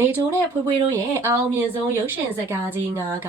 နေတိုးနဲ့ဖွေးဖွေးတို့ရဲ့အောင်မြင်ဆုံးရုပ်ရှင်ဇာတ်ကားကြီး9က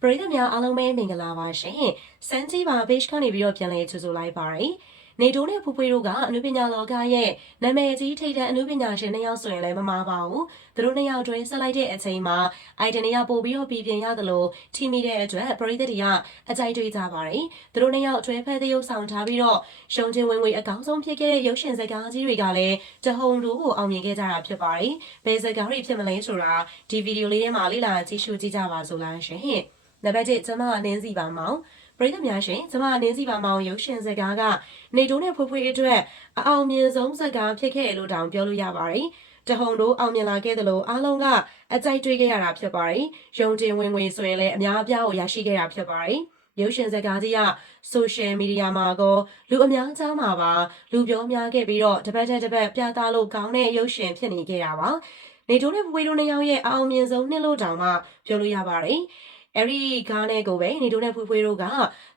ပရိသတ်များအားလုံးပဲမင်္ဂလာပါရှင်။စမ်းကြည့်ပါ page ကနေပြီးတော့ပြန်လည်ကြိုဆိုလိုက်ပါရယ်။နေတိုးနဲ့ဖွေးဖွေးတို့ကအနုပညာလောကရဲ့နာမည်ကြီးထိပ်တန်းအနုပညာရှင်2ယောက်ဆိုရင်လည်းမမှားပါဘူး။သူတို့2ယောက်တွဲဆက်လိုက်တဲ့အချိန်မှာအိုင်ဒန်တွေကပို့ပြီးတော့ပြည်ပြင်ရသလိုထိမိတဲ့အတွက်ပရိသတ်တွေကအကြိုက်တွေ့ကြပါရယ်။သူတို့2ယောက်တွဲဖက်သရုပ်ဆောင်ထားပြီးတော့ရှုံချင်းဝင်ဝင်အကောင်းဆုံးဖြစ်ခဲ့တဲ့ရုပ်ရှင်ဇာတ်ကားကြီးတွေကလည်းတဟုန်တိုးကိုအောင်မြင်ခဲ့ကြတာဖြစ်ပါရယ်။ဘယ်ဇာတ်ကားတွေဖြစ်မလဲဆိုတာဒီဗီဒီယိုလေးထဲမှာလေ့လာကြည့်ရှုကြည့်ကြပါစို့လားရှင်။နံပါတ်1ကျွန်မနင်းစီပါမောင်ပရိသတ်များရှင်ကျွန်မနင်းစီပါမောင်ရုပ်ရှင်ဇာတ်ကားကနေတိုးနဲ့ဖွေးဖွေးအတွက်အအောင်မြင်ဆုံးဇာတ်ကားဖြစ်ခဲ့လို့တောင်ပြောလို့ရပါတယ်။တဟုန်တို့အောင်မြင်လာခဲ့သလိုအားလုံးကအကြိုက်တွေ့ခဲ့ရတာဖြစ်ပါတယ်။ရုံတင်ဝင်ဝင်ဆိုရင်လည်းအများအပြားကိုရရှိခဲ့တာဖြစ်ပါတယ်။ရုပ်ရှင်ဇာတ်ကားကြီးက social media မှာကောလူအများကြားမှာပါလူပြောများခဲ့ပြီးတော့တစ်ပတ်ပြသလို့ကောင်းတဲ့ရုပ်ရှင်ဖြစ်နေခဲ့တာပါ။နေတိုးနဲ့ဖွေးတို့နှစ်ယောက်ရဲ့အအောင်မြင်ဆုံးနှစ်လို့တောင်မှပြောလို့ရပါတယ်။အဲ့ဒီကားနဲ့ကိုပဲနေတိုးနဲ့ဖွေးဖွေးတို့က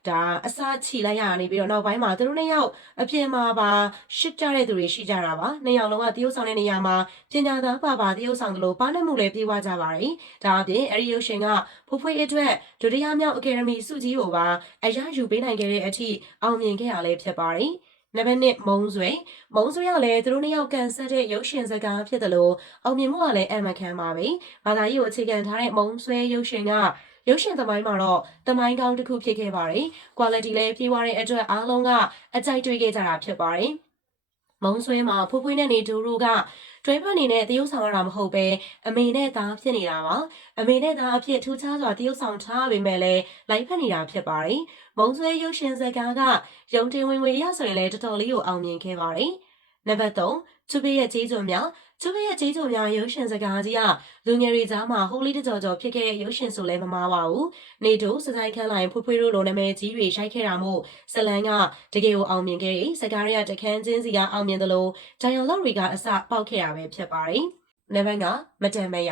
ဒါအစချီလိုက်ရနေပြီးတော့နောက်ပိုင်းမှာသူတို့နှစ်ယောက်အပြင်မှာပါရှစ်ကြတဲ့သူတွေရှိကြတာပါနှစ်ယောက်လုံးကတရုပ်ဆောင်တဲ့နေရာမှာပညာသားပါတရုပ်ဆောင်သလိုပါနဲ့မှုလည်းပြေးသွားကြပါတယ်ဒါအပြင်အဲ့ဒီရုပ်ရှင်ကဖွေးဖွေးအတွက်ဒုတိယမြောက်အကယ်ဒမီဆုကြီးကိုပါအရယူပေးနိုင်ခဲ့တဲ့အထိအောင်မြင်ခဲ့ရလဲဖြစ်ပါတယ်နံပါတ်1မုံဆွေကလည်းသူတို့နှစ်ယောက်ကန်ဆက်တဲ့ရုပ်ရှင်ဇာတ်ကားဖြစ်တယ်လို့အောင်မြင်မှုကလည်းအမှန်ခံပါပဲဘာသာရေးကိုအခြေခံထားတဲ့မုံဆွေရုပ်ရှင်ကရုပ်ရှင်သမိုင်းမှာတော့သမိုင်းကောင်းတစ်ခုဖြစ်ခဲ့ပါတယ်။ quality လည်းပြေးသွားတဲ့အတွက်အားလုံးကအကြိုက်တွေ့ခဲ့ကြတာဖြစ်ပါတယ်။မုံဆွဲမှာဖွေးဖွေးနဲ့နေတိုးတို့ကတွဲဖက်နေတဲ့တရုပ်ဆောင်ရတာမဟုတ်ပဲအမေနဲ့သားဖြစ်နေတာပါ။အမေနဲ့သားအဖြစ်ထူးခြားစွာတရုပ်ဆောင်ထားပေမဲ့လည်းလိုက်ဖက်နေတာဖြစ်ပါတယ်။မုံဆွဲရုပ်ရှင်ဇာတ်ကားကရုံတင်ဝင်ရဆိုရင်လည်းတော်တော်လေးကိုအောင်မြင်ခဲ့ပါတယ်။နံပါတ်3သူပေးရဲ့ကြီးစွန်များရုပ်ရှင်စကားကြီးကလူငယ်တွေကြားမှာဟိုးလေးတကြော်ဖြစ်ခဲ့တဲ့ရုပ်ရှင်ဆိုလည်းမမှားပါဘူး။နေတို့စဆိုင်ခန်းလိုက်ဖွေးဖွေးတို့လိုနာမည်ကြီးတွေရိုက်ခဲ့တာမို့ဇလန်ကတကယ်ကိုအောင်မြင်ခဲ့တဲ့စကားရတခန်းချင်းစီကအောင်မြင်သလိုဒိုင်ယာလော့တွေကအစပေါက်ခဲ့တာပဲဖြစ်ပါတယ်။နံပါတ်5မတန်မရ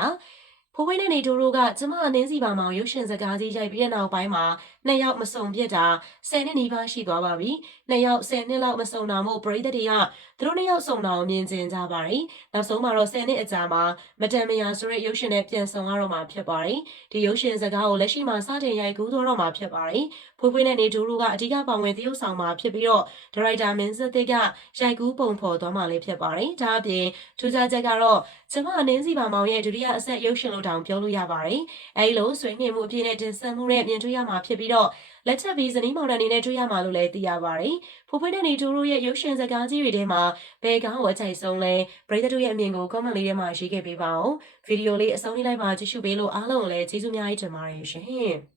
ဖိုးဝင်းနဲ့နေတိုးတို့ကကျမနင်းစီပါမောင်ရုပ်ရှင်စကားကြီးရိုက်ပြီးတဲ့နောက်ပိုင်းမှာနှစ်ယောက်မစုံပြစ်တာ10နှစ်နီးပါးရှိသွားပါပြီ။နှစ်ယောက်10နှစ်လောက်မစုံတာမို့ပရိသတ်တွေကသူတို့နှစ်ယောက်စုံတာကိုမြင်ကျင်ကြပါတယ်။နောက်ဆုံးမှာတော့10နှစ်အကြာမှာမတန်မယာဆိုတဲ့ရုပ်ရှင်နဲ့ပြန်ဆောင်ရတော့မှာဖြစ်ပါတယ်။ဒီရုပ်ရှင်စကားကိုလက်ရှိမှာစတင်ရိုက်ကူးတော့မှာဖြစ်ပါတယ်။ဖွေးဖွေးနဲ့နေတိုးတို့ကအဓိကပါဝင်သရုပ်ဆောင်မှာဖြစ်ပြီးတော့ဒါရိုက်တာမင်းစသစ်ကရိုက်ကူးပုံဖော်သွားမှာလည်းဖြစ်ပါတယ်။ဒါအပြင်ထူးခြားချက်ကတော့ကျမနင်းစီပါမောင်ရဲ့ဒုတိယအဆက်ရုပ်ရှင်လို့တောင်ပြောလို့ရပါတယ်။အဲဒီလိုဆွေးနွေးမှုအပြည့်နဲ့တင်ဆက်မှုနဲ့မြင်တွေ့ရမှာဖြစ်ပြီးတော့လက်ချက်ပြီးဇနီးမောင်နှံအနေနဲ့တွေ့ရမှာလို့လည်းသိရပါတယ်။ဖိုးဖွေးနဲ့နေတိုးတို့ရဲ့ရုပ်ရှင်ဇာတ်ကားကြီးတွေထဲမှာဘယ်ကောင်းကိုအကြိုက်ဆုံးလဲပရိသတ်တို့ရဲ့အမြင်ကို comment လေးထဲမှာရေးခဲ့ပေးပါဦး။ဗီဒီယိုလေးအဆုံးထိလိုက်ပါကြည့်ရှုပေးလို့အားလုံးကိုလည်းကျေးဇူးအများကြီးတင်ပါတယ်ရှင်။